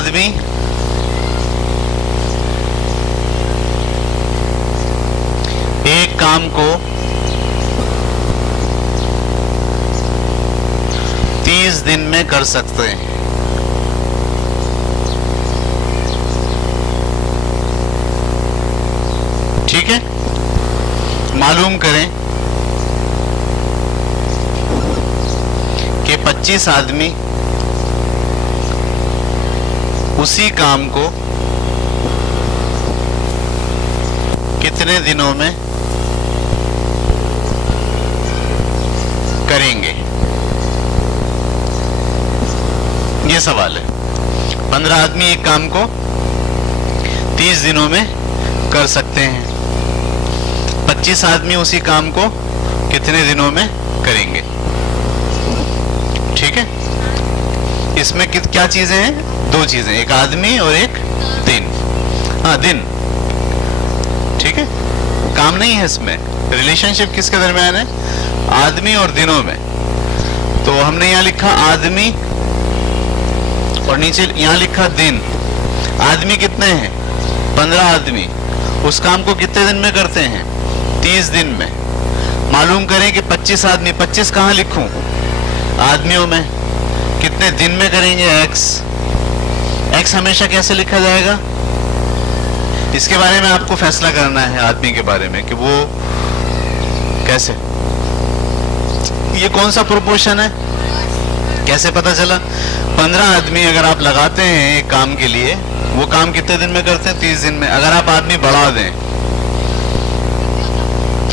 आदमी एक काम को 30 दिन में कर सकते हैं। ठीक है, मालूम करें कि 25 आदमी उसी काम को कितने दिनों में करेंगे, ये सवाल है। 15 आदमी एक काम को 30 दिनों में कर सकते हैं, 25 आदमी उसी काम को कितने दिनों में करेंगे। ठीक है, इसमें क्या चीजें हैं? 2 चीजें, एक आदमी और एक दिन। हाँ, दिन। ठीक है, काम नहीं है इसमें। रिलेशनशिप किसके दरमियान है? आदमी और दिनों में। तो हमने यहां लिखा आदमी और नीचे यहां लिखा दिन। आदमी कितने हैं? 15 आदमी। उस काम को कितने दिन में करते हैं? 30 दिन में। मालूम करें कि 25 आदमी, 25 कहां लिखूं? आदमियों में। कितने दिन में करेंगे? एक्स हमेशा कैसे लिखा जाएगा? इसके बारे में आपको फैसला करना है, आदमी के बारे में, कि वो कैसे, ये कौन सा प्रोपोर्शन है, कैसे पता चला? 15 आदमी अगर आप लगाते हैं एक काम के लिए, वो काम कितने दिन में करते हैं? 30 दिन में। अगर आप आदमी बढ़ा दें,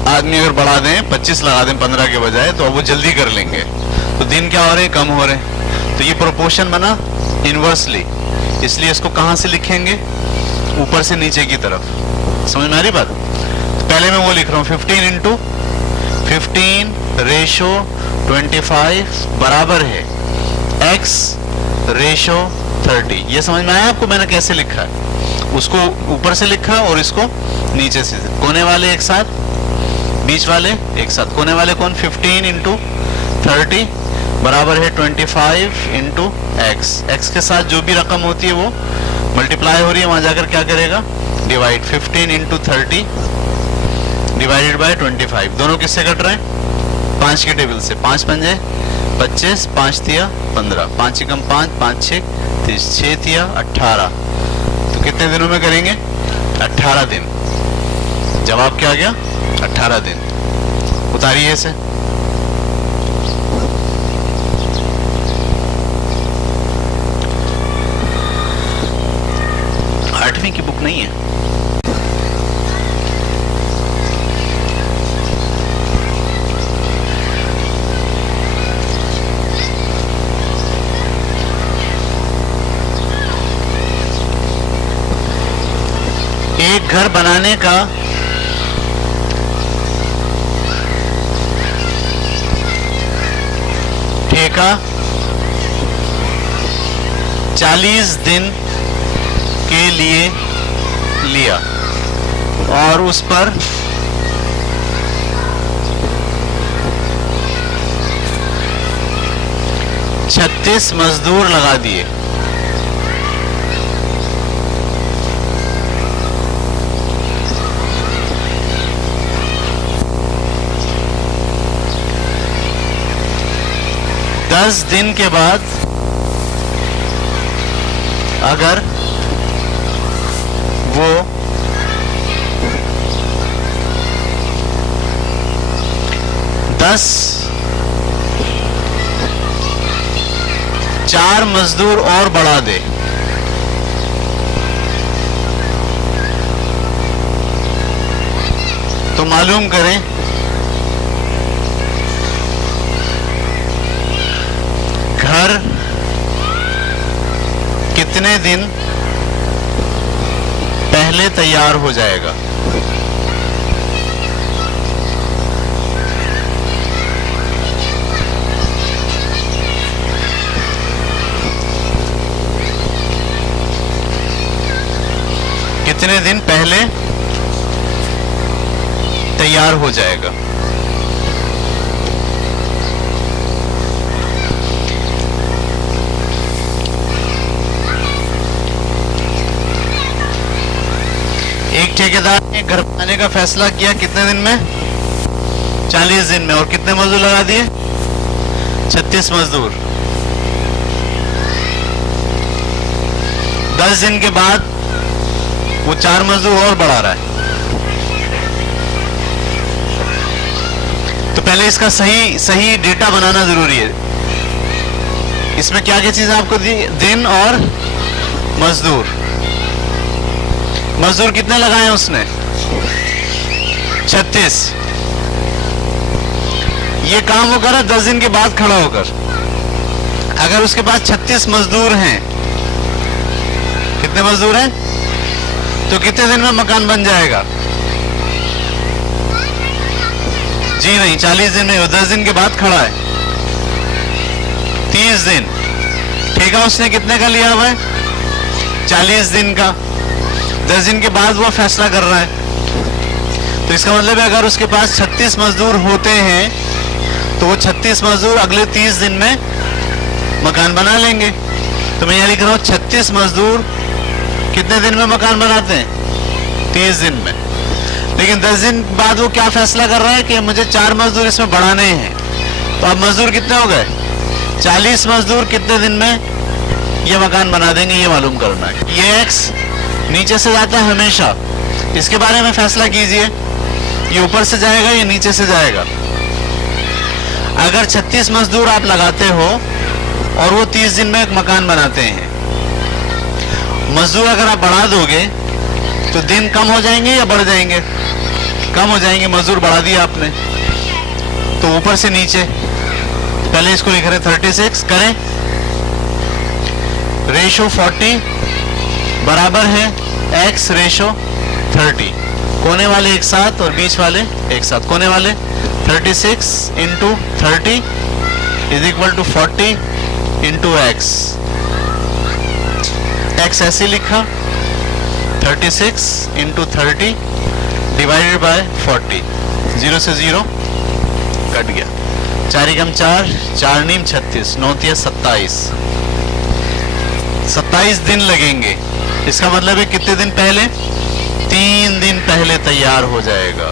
आदमी अगर बढ़ा दें, 25 लगा दें 15 के बजाय, तो अब वो जल्दी कर लेंगे। तो दिन क्या हो रहे हैं? कम हो रहे हैं। तो ये प्रोपोर्शन बना इनवर्सली, इसलिए इसको कहां से लिखेंगे? ऊपर से नीचे की तरफ। समझ में आ रही बात? तो पहले मैं वो लिख रहा हूं, 15 इंटू 15 रेशो 25 बराबर है x रेशो 30। ये समझ में आया आपको मैंने कैसे लिखा है? उसको ऊपर से लिखा और इसको नीचे से। कोने वाले एक साथ, बीच वाले एक साथ। कोने वाले कौन? 15 इंटू 30 बराबर है 25 इंटू एक्स के साथ जो भी रकम होती है वो मल्टीप्लाई हो रही है, वहां जाकर क्या करेगा? डिवाइड। 15 into 30 divided by 25। दोनों किससे कट रहे हैं? 5 के टेबल से। 5 पंजे 25, 5 तिया 15, 5 एकम 5, 5 6 30, 6 तिया 18। तो कितने दिनों में करेंगे? 18 दिन। जवाब क्या आ गया? 18 दिन। उतारिए इसे। आठवीं की बुक नहीं है। एक घर बनाने का ठेका 40 दिन के लिए लिया और उस पर 36 मजदूर लगा दिए। दस दिन के बाद अगर वो 4 मजदूर और बढ़ा दे तो मालूम करें घर कितने दिन पहले तैयार हो जाएगा। कितने दिन पहले तैयार हो जाएगा। ठेकेदार ने घर बनाने का फैसला किया कितने दिन में? 40 दिन में। और कितने मजदूर लगा दिए? 36 मजदूर। 10 दिन के बाद वो 4 मजदूर और बढ़ा रहा है। तो पहले इसका सही डेटा बनाना जरूरी है। इसमें क्या क्या चीजें आपको दी? दिन और मजदूर। मजदूर कितने लगाए उसने? 36। ये काम वो करा 10 दिन के बाद खड़ा होकर। अगर उसके पास 36 मजदूर हैं, कितने मजदूर हैं? तो कितने दिन में मकान बन जाएगा? जी नहीं, 40 दिन में। 10 दिन के बाद खड़ा है, 30 दिन। ठेका उसने कितने का लिया हुआ है? 40 दिन का। 10 दिन के बाद वो फैसला कर रहा है। तो इसका मतलब है अगर उसके पास 36 मजदूर होते हैं तो वो 36 मजदूर अगले 30 दिन में मकान बना लेंगे। तो मैं यह लिख रहा हूं 36 मजदूर कितने दिन में मकान बनाते हैं? 30 दिन में। लेकिन 10 दिन बाद वो क्या फैसला कर रहा है कि मुझे 4 मजदूर इसमें बढ़ाने हैं। तो अब मजदूर कितने हो गए? 40 मजदूर कितने दिन में ये मकान बना देंगे, ये मालूम करना है। ये एक्स नीचे से जाता है हमेशा, इसके बारे में फैसला कीजिए। ये ऊपर से जाएगा या नीचे से जाएगा? अगर 36 मजदूर आप लगाते हो और वो 30 दिन में एक मकान बनाते हैं, मजदूर अगर आप बढ़ा दोगे तो दिन कम हो जाएंगे या बढ़ जाएंगे? कम हो जाएंगे। मजदूर बढ़ा दिया आपने, तो ऊपर से नीचे। पहले इसको लिख रहे 36 करें। रेशो 40 बराबर है x रेशो 30। कोने वाले एक साथ और बीच वाले एक साथ। कोने वाले 36 into 30 is equal to 40 into X. X ऐसे लिखा 36 इंटू 30 डिवाइडेड बाय 40। 0 से 0 कट गया। 4 एकम 4, 4 नीम 36, 9 तिया 27। 27 दिन लगेंगे। इसका मतलब है कितने दिन पहले? 3 दिन पहले तैयार हो जाएगा।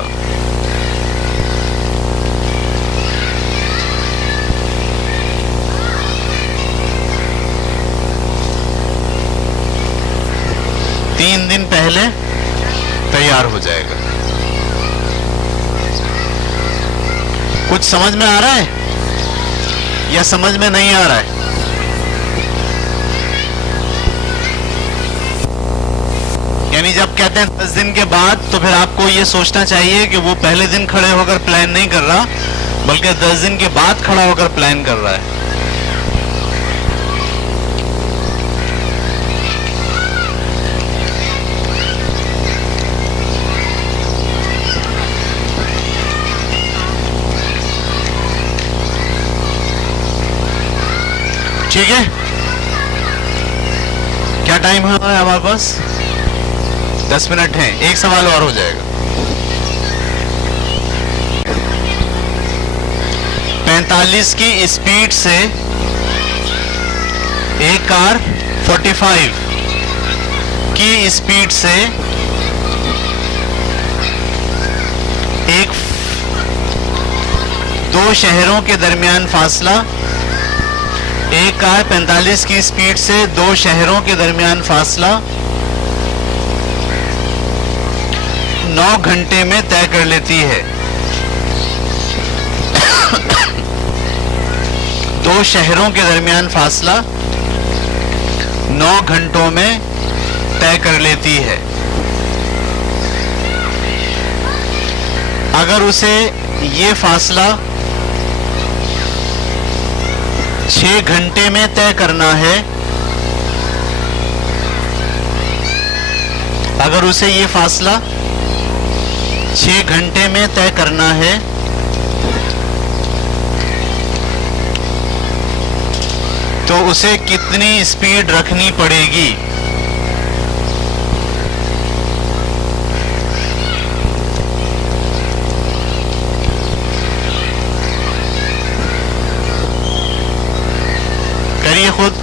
तीन दिन पहले तैयार हो जाएगा। कुछ समझ में आ रहा है या समझ में नहीं आ रहा है? यानी जब कहते हैं 10 दिन के बाद, तो फिर आपको ये सोचना चाहिए कि वो पहले दिन खड़े होकर प्लान नहीं कर रहा, बल्कि 10 दिन के बाद खड़ा होकर प्लान कर रहा है। ठीक है, क्या टाइम है हमारे पास? 10 मिनट हैं। एक सवाल और हो जाएगा। 45 की स्पीड से एक कार 45 की स्पीड से दो शहरों के दरमियान फासला। एक कार 45 की स्पीड से 2 शहरों के दरमियान फासला 9 घंटे में तय कर लेती है। 2 शहरों के दरमियान फासला 9 घंटों में तय कर लेती है। अगर उसे ये फासला 6 घंटे में तय करना है, अगर उसे ये फासला 6 घंटे में तय करना है, तो उसे कितनी स्पीड रखनी पड़ेगी? करिए खुद।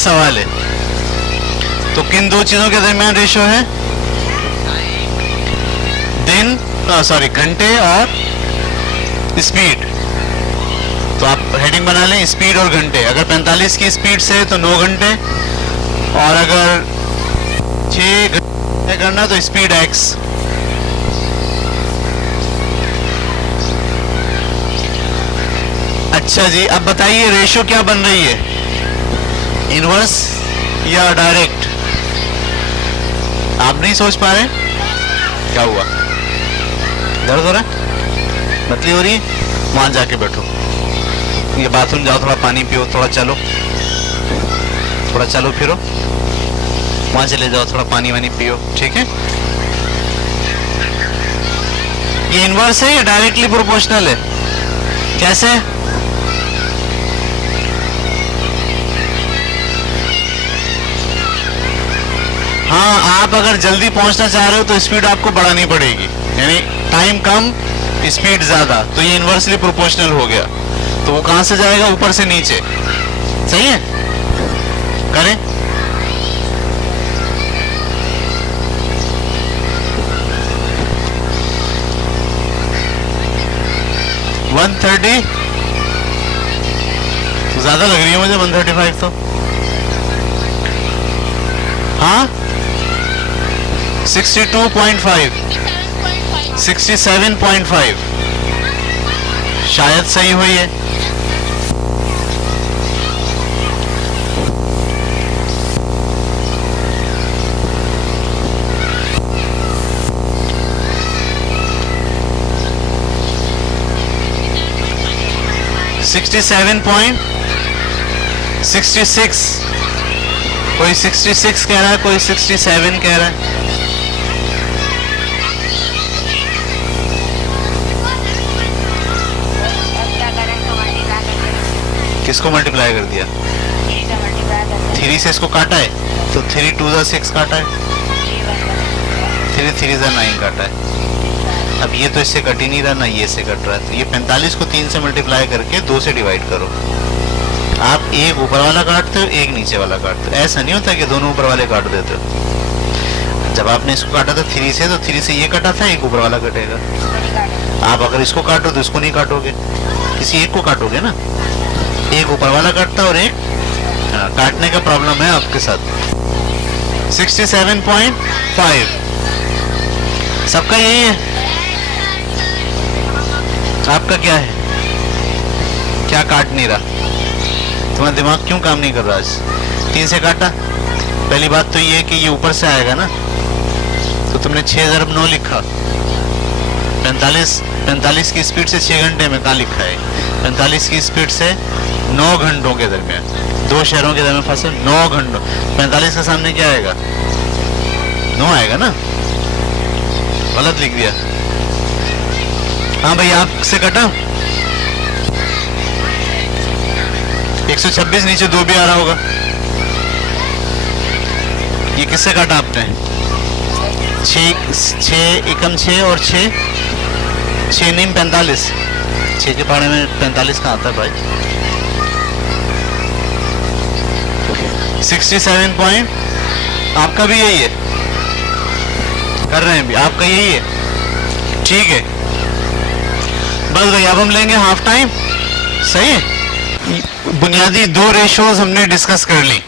सवाल है। तो किन दो चीजों के दरमियान रेशो है? दिन, सॉरी, घंटे और स्पीड। तो आप हेडिंग बना लें स्पीड और घंटे। अगर 45 की स्पीड से तो 9 घंटे, और अगर 6 घंटे करना तो स्पीड x। अच्छा जी, अब बताइए रेशो क्या बन रही है, इनवर्स या डायरेक्ट? आप नहीं सोच पा रहे? क्या हुआ? दर्द हो रहा है? मतली हो रही है? वहां जाके बैठो, ये बाथरूम जाओ, थोड़ा पानी पियो, थोड़ा चलो, थोड़ा चलो फिरो, वहां चले जाओ, थोड़ा पानी वानी पियो, ठीक है? ये इनवर्स है या डायरेक्टली प्रोपोर्शनल है? कैसे? हाँ, आप अगर जल्दी पहुंचना चाह रहे हो तो स्पीड आपको बढ़ानी पड़ेगी, यानी टाइम कम स्पीड ज्यादा, तो ये इनवर्सली प्रोपोर्शनल हो गया। तो वो कहां से जाएगा? ऊपर से नीचे। सही है? करें? $130 ज्यादा लग रही है मुझे, 135 तो। हाँ, 62.5, 67.5 शायद सही हुई है। $67.66, कोई 66 कह रहा है, कोई 67 कह रहा है। किसको मल्टीप्लाई कर दिया? 3 से इसको काटा है, तो 3 2 6 काटा है, 3 3 9 काटा है। अब ये तो इससे कट ही नहीं रहा, ना ये से कट रहा है, तो ये 45 को 3 से मल्टीप्लाई करके 2 से डिवाइड करो। आप एक ऊपर वाला काटते हो, एक नीचे वाला काटते हो। ऐसा नहीं होता कि दोनों ऊपर वाले काट देते हो। जब आपने इसको काटा था 3 से, तो 3 से ये कटा था, एक ऊपर वाला कटेगा। आप अगर इसको काटो तो इसको नहीं काटोगे, किसी एक को काटोगे ना। एक ऊपर वाला काटता और एक काटने का प्रॉब्लम है आपके साथ। 67.5 सबका यही है। आपका क्या है? क्या काट नहीं रहा? तुम्हारा दिमाग क्यों काम नहीं कर रहा? आज 3 से काटा। पहली बात तो ये कि ये ऊपर से आएगा ना, तो तुमने 6 × 9 लिखा। 45 की स्पीड से 6 घंटे में कहाँ लिखा है? 45 की स्पीड से 9 घंटों के दरमियान, 2 शहरों के दरमियान फंसे 9 घंटों। 45 के सामने क्या आएगा? 9 आएगा ना। गलत लिख दिया। हाँ भाई, आपसे कटा 126, नीचे 2 भी आ रहा होगा। ये किससे काटा आपने? 6 एकम 6 और 6 नीम 45। 6 के पहाड़े में 45 कहाँ आता है भाई? 67 पॉइंट। आपका भी यही है, कर रहे हैं भी, आपका यही है, ठीक है। बस भाई, अब हम लेंगे हाफ टाइम। सही है? बुनियादी 2 रेशोज हमने डिस्कस कर ली,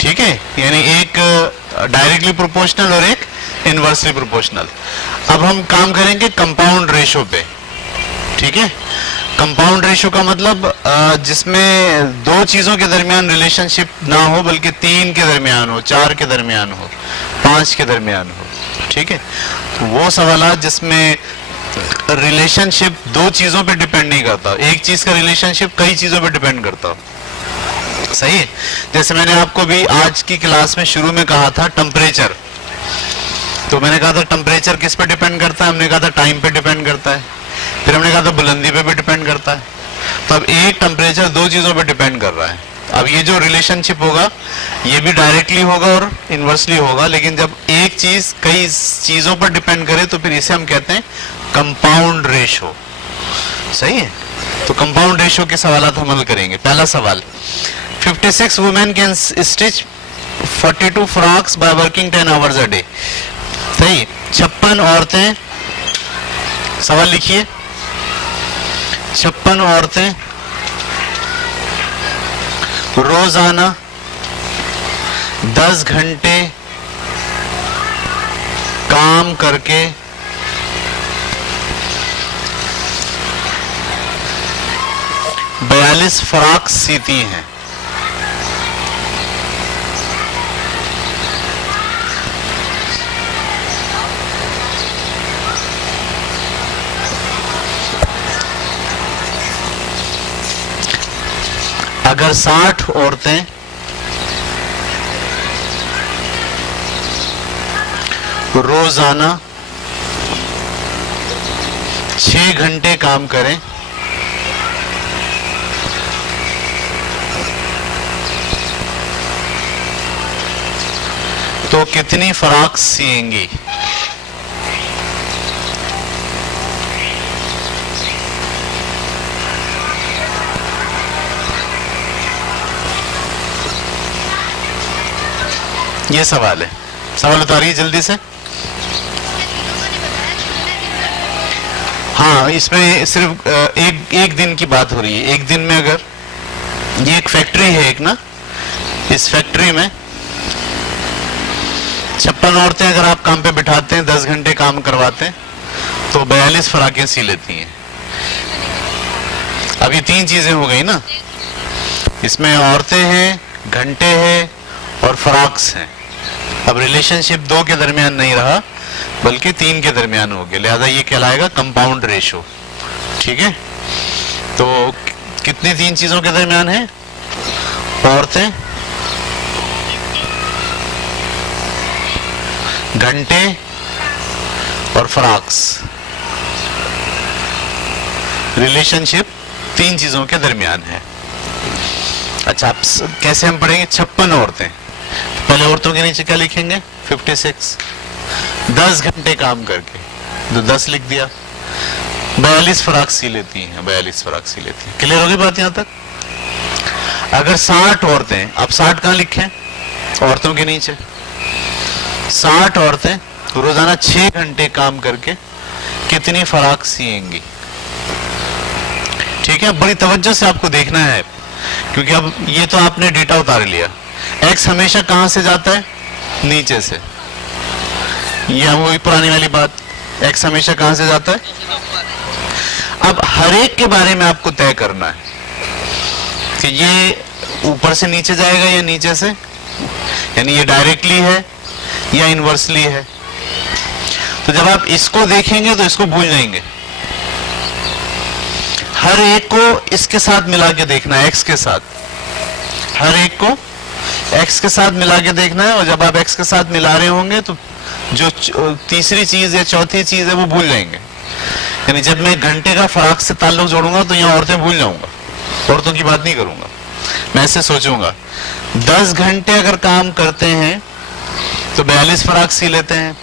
ठीक है, यानी एक डायरेक्टली प्रोपोर्शनल और एक इनवर्सली प्रोपोर्शनल। अब हम काम करेंगे कंपाउंड रेशो पे, ठीक है। कंपाउंड रेशो का मतलब जिसमें 2 चीजों के दरमियान रिलेशनशिप ना हो, बल्कि 3 के दरमियान हो, 4 के दरमियान हो, 5 के दरमियान हो, ठीक है। तो वो सवाल जिसमें रिलेशनशिप 2 चीजों पे डिपेंड नहीं करता, एक चीज का रिलेशनशिप कई चीजों पे डिपेंड करता हो। सही है? जैसे मैंने आपको भी आज की क्लास में शुरू में कहा था टेम्परेचर, तो मैंने कहा था टेम्परेचर किस पे डिपेंड करता है? हमने कहा था टाइम पे डिपेंड करता है। फिर हमने कहा था बुलंदी पे भी डिपेंड करता है। तो अब एक टेम्परेचर 2 चीजों पे डिपेंड कर रहा है। अब ये जो रिलेशनशिप होगा ये भी डायरेक्टली होगा और इनवर्सली होगा, लेकिन जब एक चीज कई चीजों पर डिपेंड करे तो फिर इसे हम कहते हैं कंपाउंड रेशो। सही है? तो कंपाउंड रेशो के सवाल हम हल करेंगे। पहला सवाल, 56 women can stitch 42 frocks by working 10 hours a day. सही, 56 औरतें, सवाल लिखिए, 56 औरतें रोजाना 10 घंटे काम करके 42 फ्रॉक सीती हैं। अगर 60 औरतें रोजाना 6 घंटे काम करें तो कितनी फ्रॉक सिएंगी? ये सवाल है। सवाल उतारिए जल्दी से। हाँ, इसमें सिर्फ एक दिन की बात हो रही है। एक दिन में अगर ये एक फैक्ट्री है एक ना, इस फैक्ट्री में 56 औरतें अगर आप काम पे बिठाते हैं, 10 घंटे काम करवाते हैं तो 42 फ्राकें सी लेती हैं। अब ये 3 चीजें हो गई ना, इसमें औरतें हैं, घंटे हैं और फ्रॉक्स हैं। अब रिलेशनशिप 2 के दरमियान नहीं रहा बल्कि 3 के दरमियान हो गया, लिहाजा ये कहलाएगा कंपाउंड रेशो। ठीक है, तो कितनी 3 चीजों के दरमियान है? औरतें, घंटे और फ्रॉक्स। रिलेशनशिप 3 चीजों के दरमियान है। अच्छा, कैसे हम पढ़ेंगे? 56 औरतें, पहले औरतों के नीचे क्या लिखेंगे? 56। 10 घंटे काम करके तो 10 लिख दिया। 42 फ्रॉक सी लेती हैं, 42 फ्रॉक सी लेती हैं। क्लियर होगी बात यहां तक? अगर 60 औरतें, अब 60 कहां लिखें? औरतों के नीचे। 60 औरतें रोजाना 6 घंटे काम करके कितनी फ्रॉक सिएंगी? ठीक है, बड़ी तवज्जो से आपको देखना है क्योंकि अब ये तो आपने डेटा उतार लिया। एक्स हमेशा कहां से जाता है? नीचे से। यह वही पुरानी वाली बात, एक्स हमेशा कहां से जाता है? अब हर एक के बारे में आपको तय करना है कि ये ऊपर से नीचे जाएगा या नीचे से, यानी ये डायरेक्टली है या इनवर्सली है। तो जब आप इसको देखेंगे तो इसको भूल जाएंगे। हर एक को इसके साथ मिला के देखना है, एक्स के साथ। हर एक को एक्स के साथ मिला के देखना है, और जब आप एक्स के साथ मिला रहे होंगे तो जो तीसरी चीज या चौथी चीज है वो भूल जाएंगे। यानी जब मैं घंटे का फ्रॉक से ताल्लुक जोड़ूंगा तो यहाँ औरतें भूल जाऊंगा, औरतों की बात नहीं करूंगा। मैं ऐसे सोचूंगा 10 घंटे अगर काम करते हैं तो 42 फ्रॉक सी लेते हैं।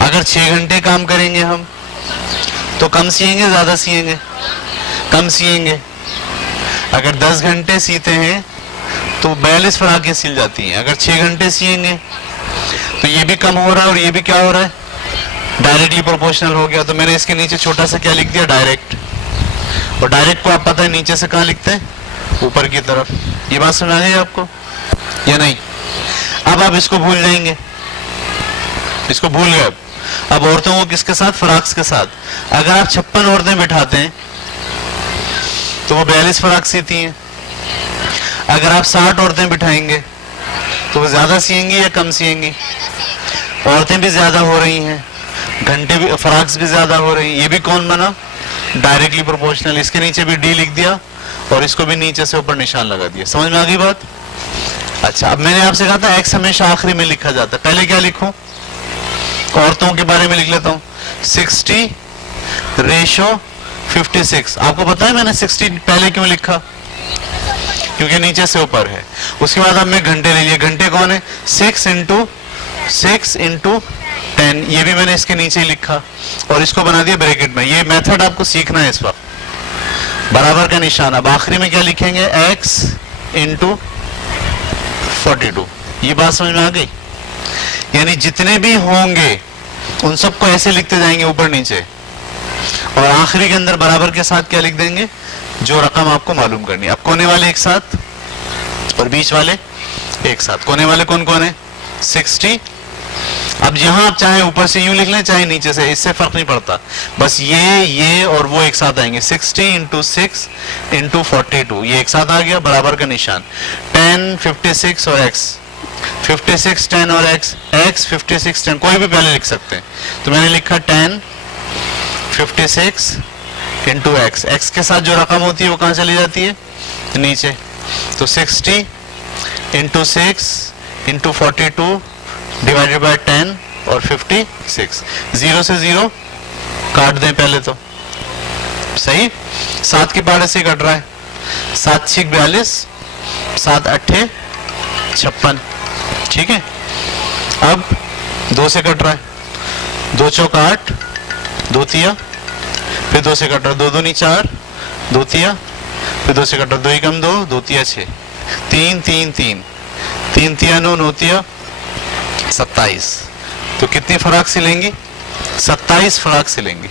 अगर 6 घंटे काम करेंगे हम तो कम सिएंगे, ज्यादा सिएंगे? कम सिएंगे। अगर 10 घंटे सीते हैं तो 42 फ्राकें सिल जाती हैं। अगर 6 घंटे सिएंगे तो ये भी कम हो रहा है और ये भी क्या हो रहा है? डायरेक्टली प्रोपोर्शनल हो गया। तो मैंने इसके नीचे छोटा सा क्या लिख दिया? डायरेक्ट। और डायरेक्ट को आप पता है नीचे से कहां लिखते हैं? ऊपर की तरफ। ये बात सुना गई आपको या नहीं? अब आप इसको भूल जाएंगे, इसको भूल गए। अब औरतों को किसके साथ? फ्रॉक्स के साथ। अगर आप 56 औरतें बिठाते हैं तो वो 42 फ्रॉक सीती हैं। अगर आप 60 औरतें बिठाएंगे तो वो ज्यादा सिएंगी या कम सिएंगी? औरतें भी ज्यादा हो रही हैं, घंटे भी, फ्रॉक्स भी ज्यादा हो रही हैं। ये भी कौन बना? Directly proportional. इसके नीचे भी डी लिख दिया और इसको भी नीचे से ऊपर निशान लगा दिया। समझ में आ गई बात? अच्छा, अब मैंने आपसे कहा था एक्स हमेशा आखिरी में लिखा जाता है। पहले क्या लिखूं? औरतों के बारे में लिख लेता हूं 60:56। आपको पता है मैंने 60 पहले क्यों लिखा? क्योंकि नीचे से ऊपर है। उसके बाद अब मैं घंटे ले लिए। घंटे कौन है? 6 × 10। ये भी मैंने इसके नीचे ही लिखा और इसको बना दिया ब्रैकेट में। ये मेथड आपको सीखना है इस वक्त। बराबर का निशान। अब आखिरी में क्या लिखेंगे? x × 42। ये बात समझ में आ गई? यानी जितने भी होंगे उन सबको ऐसे लिखते जाएंगे ऊपर नीचे, और आखिरी के अंदर बराबर के साथ क्या लिख देंगे, जो रकम आपको मालूम करनी है। अब कोने वाले एक साथ और बीच वाले एक साथ। कोने वाले कौन कौन है? 60। अब यहां आप चाहे ऊपर से यूं लिख लें चाहे नीचे से, इससे फर्क नहीं पड़ता, बस ये और वो एक साथ आएंगे। 60 इंटू 6 इंटू 42, ये एक साथ आ गया, बराबर का निशान। 10, 56 और x, 56, 10 और x, 56, 10, कोई भी पहले लिख सकते हैं। तो मैंने लिखा 10, 56 इंटू x के साथ जो रकम होती है वो कहां चली जाती है? नीचे। तो 60 इंटू 6 इंटू 42 डिवाइडेड बाय 10 और 56। 0 से 0 काट दें पहले तो, सही। 7 की पार्ट से कट रहा है, 7 6 42, 7 8 56, ठीक है। अब 2 से कट रहा है, 2 चौक 8, 2 तिया, फिर 2 से कट रहा है, 2 दूनी 4, 2 तिया, फिर 2 से कट रहा है, 2 एकम 2, 2 तिया 6, 3 3 3, 3 तिया 9, 9 तिया 27। तो कितनी फराक सिलेंगी? 27 फराक सिलेंगी।